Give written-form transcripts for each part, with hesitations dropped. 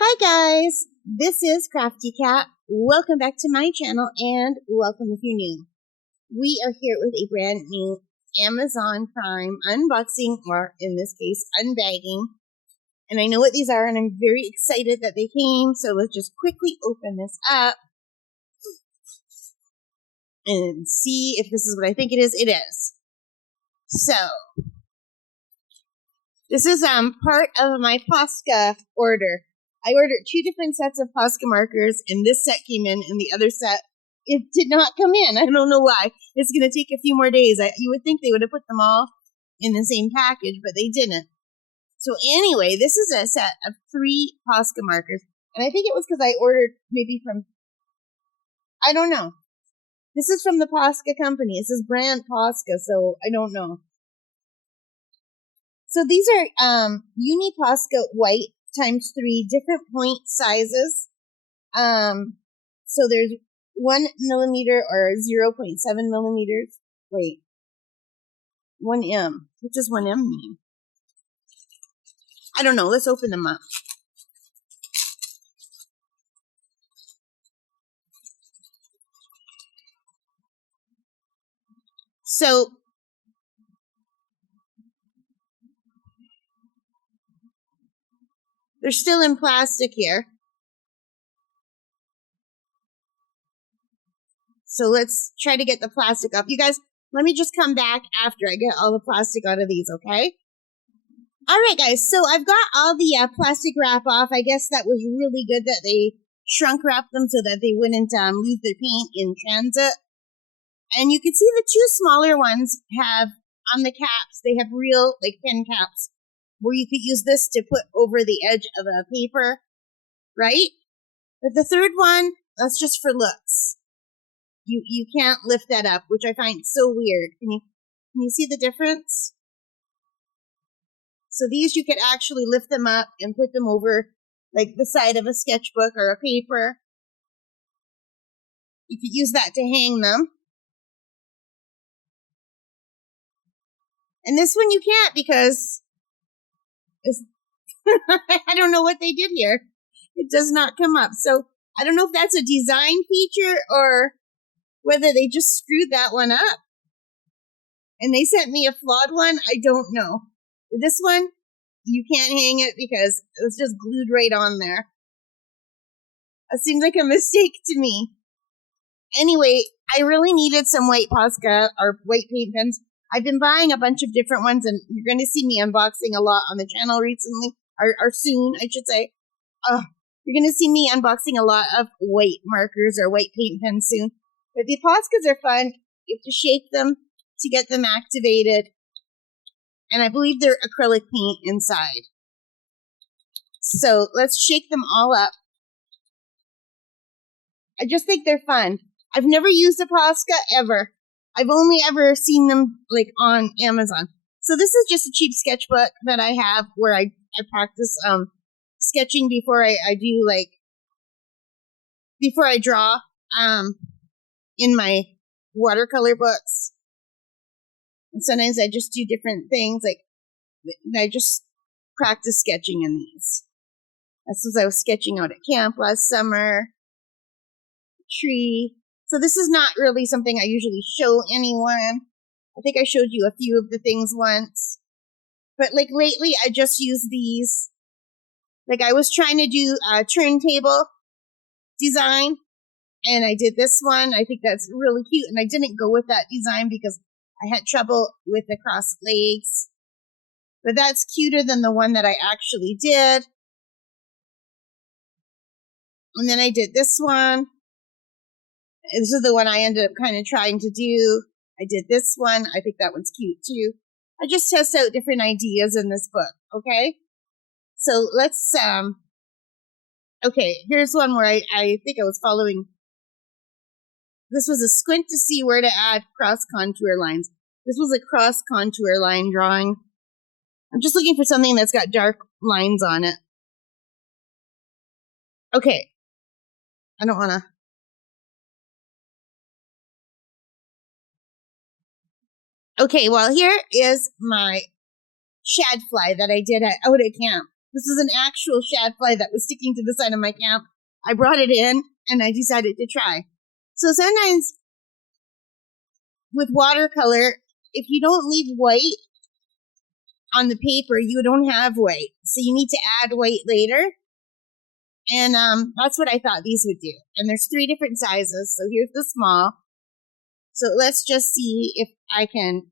Hi guys, this is Crafty Cat. Welcome back to my channel and welcome if you're new. We are here with a brand new Amazon Prime unboxing, or in this case, unbagging. And I know what these are and I'm very excited that they came, so let's just quickly open this up and see if this is what I think it is. It is. So, this is part of my POSCA order. I ordered 2 different sets of posca markers, and this set came in, and the other set, it did not come in. I don't know why. It's going to take a few more days. You would think they would have put them all in the same package, but they didn't. So anyway, this is a set of 3 posca markers, and I think it was because I ordered maybe from, I don't know. This is from the POSCA company. It says brand POSCA, so I don't know. So these are Uni POSCA white times 3 different point sizes. So there's 1 millimeter or 0.7 millimeters. Wait, 1M. What does 1M mean? I don't know. Let's open them up. So they're still in plastic here. So let's try to get the plastic off. You guys, let me just come back after I get all the plastic out of these, okay? All right, guys. So I've got all the plastic wrap off. I guess that was really good that they shrunk wrapped them so that they wouldn't lose their paint in transit. And you can see the 2 smaller ones have, on the caps, they have real, like, pen caps, where you could use this to put over the edge of a paper, right? But the third one, that's just for looks. You can't lift that up, which I find so weird. Can you see the difference? So these you could actually lift them up and put them over, like, the side of a sketchbook or a paper. You could use that to hang them. And this one you can't because I don't know what they did here. It does not come up. So I don't know if that's a design feature or whether they just screwed that one up. And they sent me a flawed one. I don't know. But this one, you can't hang it because it was just glued right on there. It seems like a mistake to me. Anyway, I really needed some white Posca or white paint pens. I've been buying a bunch of different ones, and you're going to see me unboxing a lot on the channel recently, or soon, I should say. You're going to see me unboxing a lot of white markers or white paint pens soon. But the Poscas are fun. You have to shake them to get them activated. And I believe they're acrylic paint inside. So let's shake them all up. I just think they're fun. I've never used a Posca ever. I've only ever seen them like on Amazon. So this is just a cheap sketchbook that I have where I practice sketching before I do, like, before I draw in my watercolor books. And sometimes I just do different things, like I just practice sketching in these. This was I was sketching out at camp last summer. Tree. So this is not really something I usually show anyone. I think I showed you a few of the things once. But like lately, I just use these. Like I was trying to do a turntable design, and I did this one. I think that's really cute, and I didn't go with that design because I had trouble with the crossed legs. But that's cuter than the one that I actually did. And then I did this one. This is the one I ended up kind of trying to do. I did this one. I think that one's cute too. I just test out different ideas in this book, okay? So let's, okay, here's one where I think I was following. This was a squint to see where to add cross contour lines. This was a cross contour line drawing. I'm just looking for something that's got dark lines on it. Okay. I don't want to. Okay, well, here is my shad fly that I did out at camp. This is an actual shadfly that was sticking to the side of my camp. I brought it in and I decided to try. So sometimes with watercolor, if you don't leave white on the paper, you don't have white. So you need to add white later. And that's what I thought these would do. And there's 3 different sizes. So here's the small. So let's just see if I can.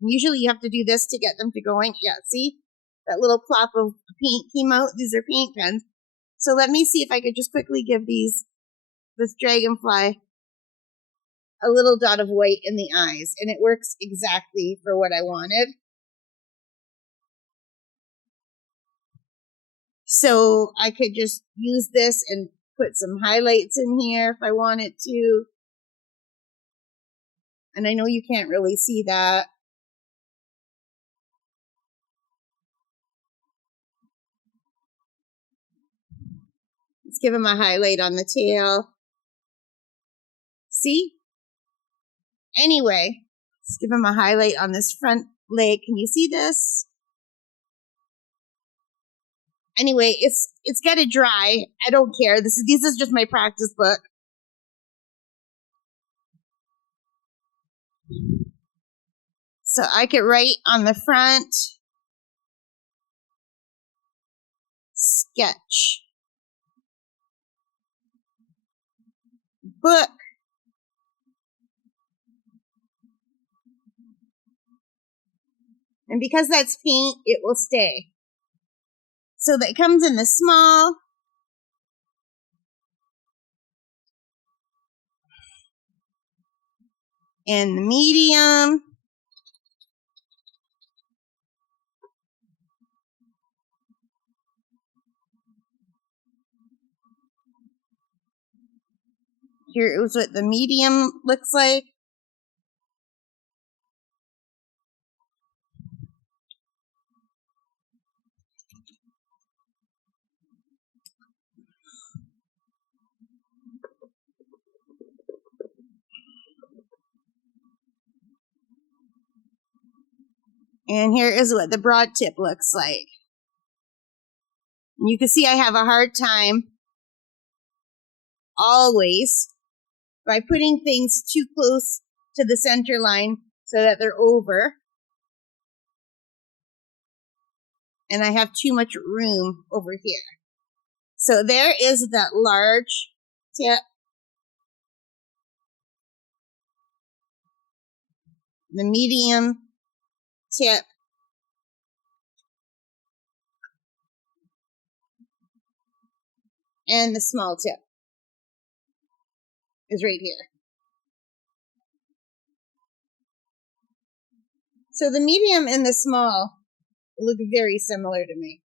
Usually you have to do this to get them to going. Yeah, see? That little plop of paint came out. These are paint pens. So let me see if I could just quickly give this dragonfly a little dot of white in the eyes. And it works exactly for what I wanted. So I could just use this and put some highlights in here if I wanted to. And I know you can't really see that. Let's give him a highlight on the tail. See? Anyway, let's give him a highlight on this front leg. Can you see this? Anyway, it's got to dry. I don't care. This is just my practice book. So I could write on the front, sketch, book, and because that's paint, it will stay. So that comes in the small, and the medium, here is what the medium looks like. And here is what the broad tip looks like. And you can see I have a hard time always by putting things too close to the center line so that they're over. And I have too much room over here. So there is that large tip, the medium tip, and the small tip is right here. So the medium and the small look very similar to me,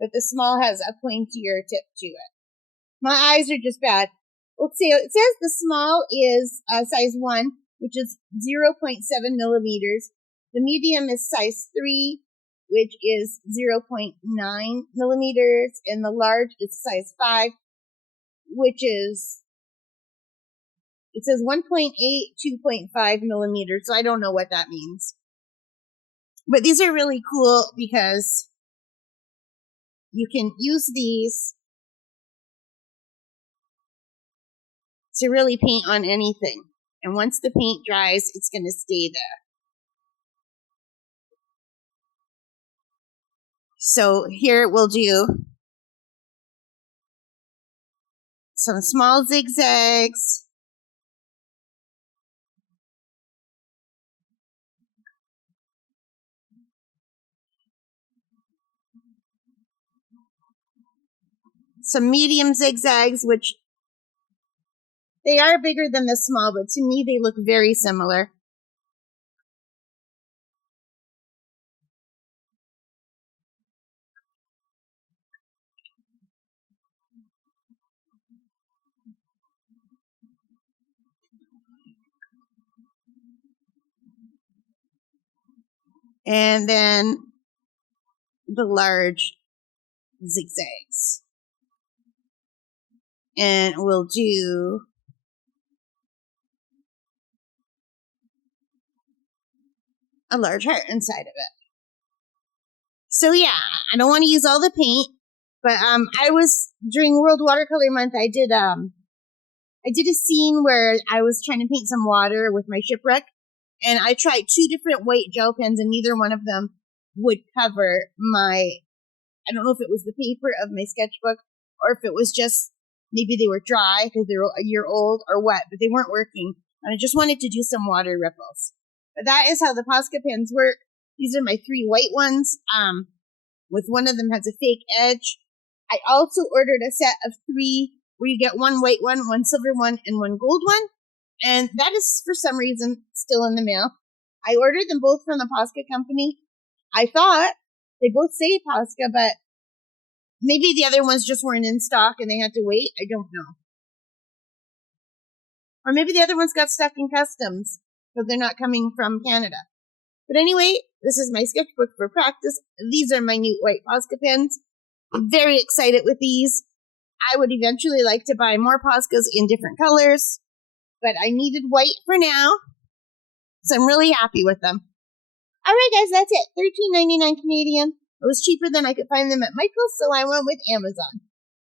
but the small has a pointier tip to it. My eyes are just bad. Let's see, it says the small is size 1, which is 0.7 millimeters. The medium is size 3, which is 0.9 millimeters, and the large is size 5, which is, it says 1.8, 2.5 millimeters, so I don't know what that means. But these are really cool because you can use these to really paint on anything. And once the paint dries, it's going to stay there. So here we'll do some small zigzags. Some medium zigzags, which they are bigger than the small, but to me they look very similar. And then the large zigzags. And we'll do a large heart inside of it. So yeah, I don't want to use all the paint, but I was during World Watercolor Month. I did a scene where I was trying to paint some water with my shipwreck, and I tried 2 different white gel pens, and neither one of them would cover my. I don't know if it was the paper of my sketchbook or if it was just maybe they were dry because they were a year old or what, but they weren't working, and I just wanted to do some water ripples. But that is how the Posca pens work. These are my 3 white ones. With one of them has a fake edge. I also ordered a set of 3 where you get 1 white one, 1 silver one, and 1 gold one. And that is for some reason still in the mail. I ordered them both from the Posca company. I thought they both say Posca, but maybe the other ones just weren't in stock and they had to wait. I don't know. Or maybe the other ones got stuck in customs because they're not coming from Canada. But anyway, this is my sketchbook for practice. These are my new white Posca pens. I'm very excited with these. I would eventually like to buy more Poscas in different colors, but I needed white for now, so I'm really happy with them. All right, guys, that's it. $13.99 Canadian. It was cheaper than I could find them at Michael's, so I went with Amazon.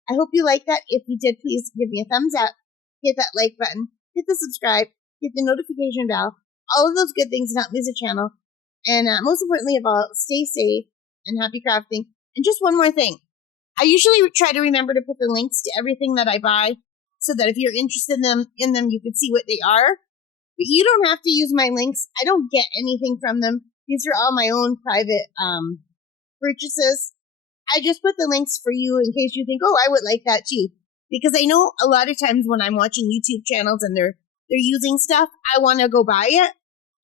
I hope you liked that. If you did, please give me a thumbs up, hit that like button, hit the subscribe, hit the notification bell, all of those good things to help me as a channel. And most importantly of all, stay safe and happy crafting. And just one more thing. I usually try to remember to put the links to everything that I buy so that if you're interested in them, you can see what they are. But you don't have to use my links. I don't get anything from them. These are all my own private purchases. I just put the links for you in case you think, oh, I would like that too. Because I know a lot of times when I'm watching YouTube channels and they're using stuff, I want to go buy it.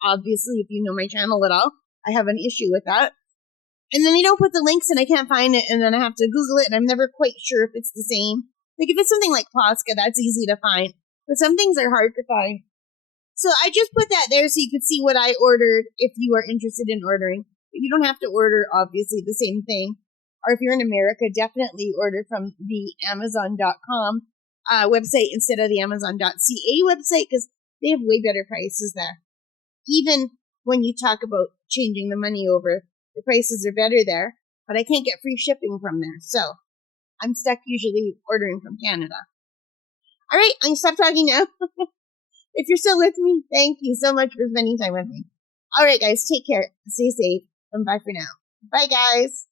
Obviously, if you know my channel at all, I have an issue with that. And then they don't put the links and I can't find it, and then I have to Google it, and I'm never quite sure if it's the same. Like if it's something like POSCA, that's easy to find. But some things are hard to find. So I just put that there so you could see what I ordered if you are interested in ordering. But you don't have to order, obviously, the same thing. Or if you're in America, definitely order from the Amazon.com website instead of the Amazon.ca website because they have way better prices there. Even when you talk about changing the money over, the prices are better there, but I can't get free shipping from there. So I'm stuck usually ordering from Canada. All right, I'm going to stop talking now. If you're still with me, thank you so much for spending time with me. All right, guys, take care. Stay safe. And bye for now. Bye, guys.